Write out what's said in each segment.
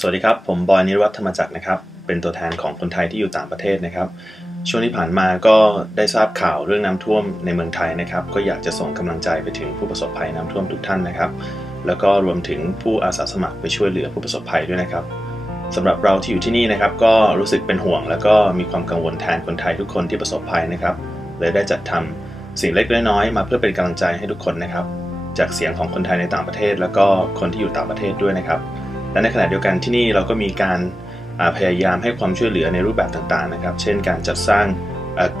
สวัสดีครับ ผมบอยนิรวัฒน์ธรรมจักรนะครับ เป็นตัวแทนของคนไทยที่อยู่ต่างประเทศนะครับ ช่วงที่ผ่านมาก็ได้ทราบข่าวเรื่องน้ำท่วมในเมืองไทยนะครับ ก็อยากจะส่งกำลังใจไปถึงผู้ประสบภัยน้ำท่วมทุกท่านนะครับ แล้วก็รวมถึงผู้อาสาสมัครไปช่วยเหลือผู้ประสบภัยด้วยนะครับสำหรับเราที่อยู่ที่นี่นะครับ ก็รู้สึกเป็นห่วง แล้วก็มีความกังวลแทนคนไทยทุกคนที่ประสบภัยนะครับเลยได้จัดทำสิ่งเล็กน้อยมาเพื่อเป็นกำลังใจให้ทุกคนนะครับ จากเสียงของคนไทยในต่างประเทศ แล้วก็คนที่อยู่ต่างประเทศด้วยนะครับ และในขณะเดียวกันที่นี่เราก็มีการพยายามให้ความช่วยเหลือในรูปแบบต่างๆนะครับ เช่นการจัดสร้าง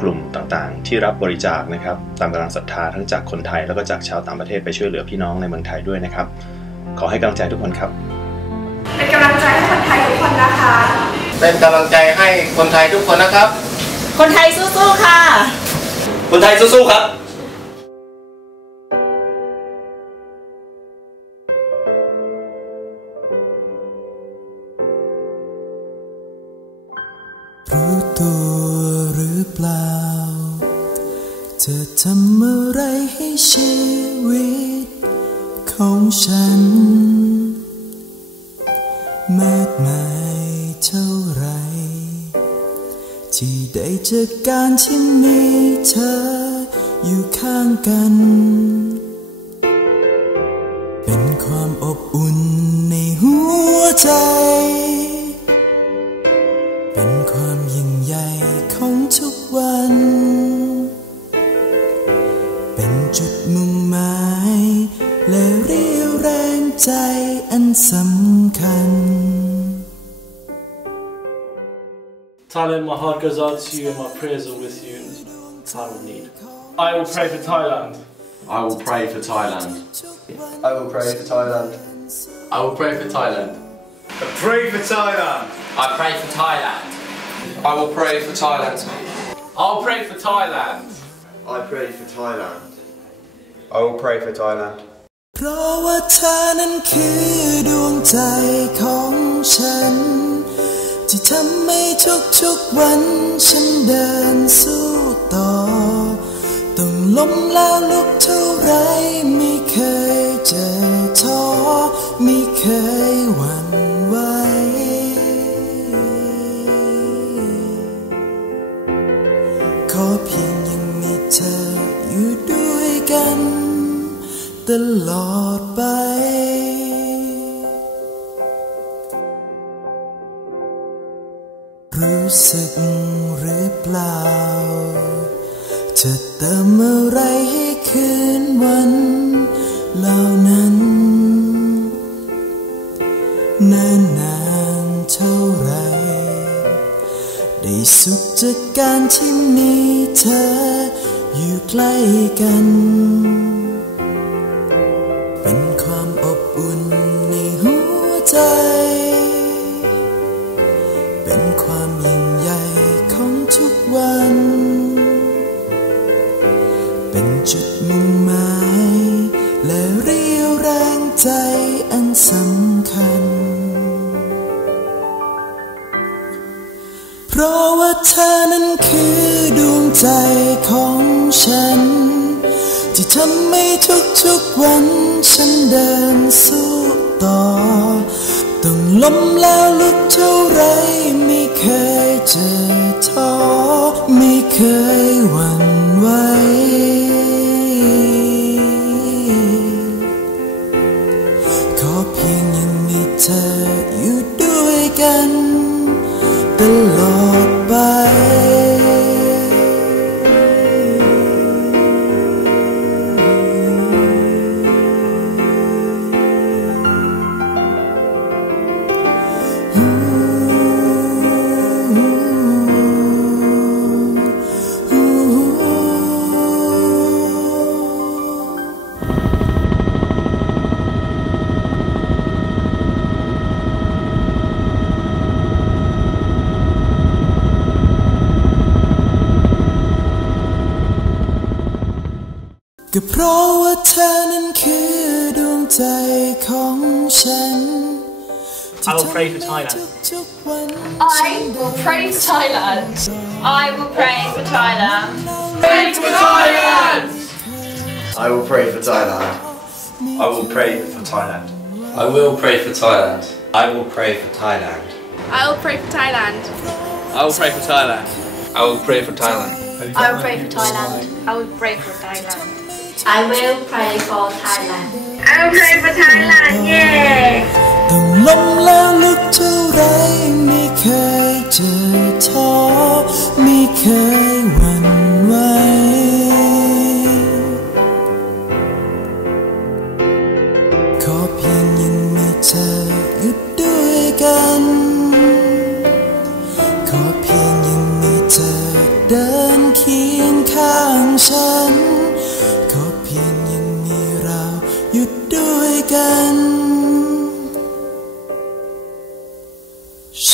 กลุ่มต่างๆ ที่รับบริจาคนะครับตามกำลังศรัทธาทั้งจากคนไทย แล้วก็จากชาวต่างประเทศไปช่วยเหลือพี่น้องในเมืองไทยด้วยนะครับ ขอให้กำลังใจทุกคนครับ เป็นกำลังใจให้คนไทยทุกคนนะคะ เป็นกำลังใจให้คนไทยทุกคนนะครับ คนไทยสู้ๆค่ะ คนไทยสู้ๆครับ เปล่า เธอทำอะไรให้ชีวิตของฉัน มากมายเท่าไร ที่ได้เจอการที่มีเธออยู่ข้างกัน เป็นความอบอุ่นในหัวใจ Thailand, my heart goes out to you and my prayers are with you in this time of need. I will pray for Thailand. I will pray for Thailand. I will pray for Thailand. I will pray for Thailand. Pray for Thailand. I pray for Thailand. I will pray for Thailand. I'll pray for Thailand. I pray for Thailand. I will pray for Thailand. เพราะว่าเธอนั้นคือดวงใจของฉัน ทำให้ทุกๆวันฉันเดินสู้ต่อ ต้องล้มแล้วลุกเท่าไรไม่เคยเจอท้อไม่เคยหวั่นไหวขอเพียงยังมีเธออยู่ด้วยกัน ตลอดไป รู้สึกหรือเปล่าเธอเติมอะไรให้คืนวันเหล่านั้นนานนานเท่าไร ได้สุขจากการที่มีเธออยู่ใกล้กัน เป็นความอบอุ่นในหัวใจ ความยิ่งใหญ่ของทุกวัน เป็นจุดมุ่งหมายและเรียวแรงใจอันสำคัญ เพราะว่าเธอนั้นคือดวงใจของฉัน ที่ทำให้ทุกๆวันฉันเดินสู้ต่อ ต้องล้มแล้วลุกเท่าไร เคยเจอท้อไม่เคยหวั่นไหวขอเพียงยังมีเธออยู่ด้วยกันตลอด ก็เพราะว่าเธอนั้นคือดวงใจของฉัน I will pray for Thailand. I will pray for Thailand. I will pray for Thailand. Pray for Thailand. I will pray for Thailand. I will pray for Thailand. I will pray for Thailand. I will pray for Thailand. I will pray for Thailand. I will pray for Thailand. I will pray for Thailand. I will pray for Thailand. I will pray for Thailand. I will pray for Thailand I will pray for Thailand Yes. ลมแล้วลุกเท่าไรไม่เคยเจอท้อไม่เคยวัน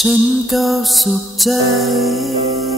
Chân cao sụp cháy.